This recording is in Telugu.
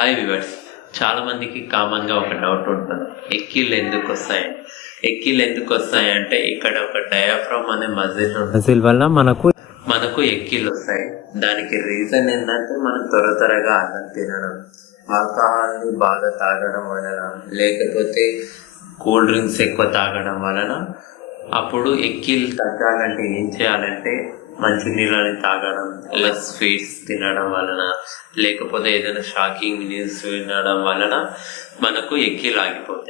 హాయ్ వ్యూవర్స్, చాలా మందికి కామన్గా ఒక డౌట్ ఉంటుంది, ఎక్కిళ్ళు ఎందుకు వస్తాయి. ఎక్కిళ్ళు ఎందుకు వస్తాయి అంటే ఇక్కడ ఒక డయాఫ్రామ్ అనే మజిల్ వల్ల మనకు ఎక్కిళ్ళు వస్తాయి. దానికి రీజన్ ఏంటంటే మనం త్వరగా అన్నం తినడం, ఆల్కహాల్ని బాగా తాగడం వలన, లేకపోతే కూల్ డ్రింక్స్ ఎక్కువ తాగడం వలన. అప్పుడు ఎక్కిళ్ళు తగ్గాలంటే ఏం చేయాలంటే మంచి నీళ్ళని తాగడం, లెస్ స్వీట్స్ తినడం వలన, లేకపోతే ఏదైనా షాకింగ్ న్యూస్ వినడం వలన మనకు ఎక్కిళ్ళు ఆగిపోతాయి.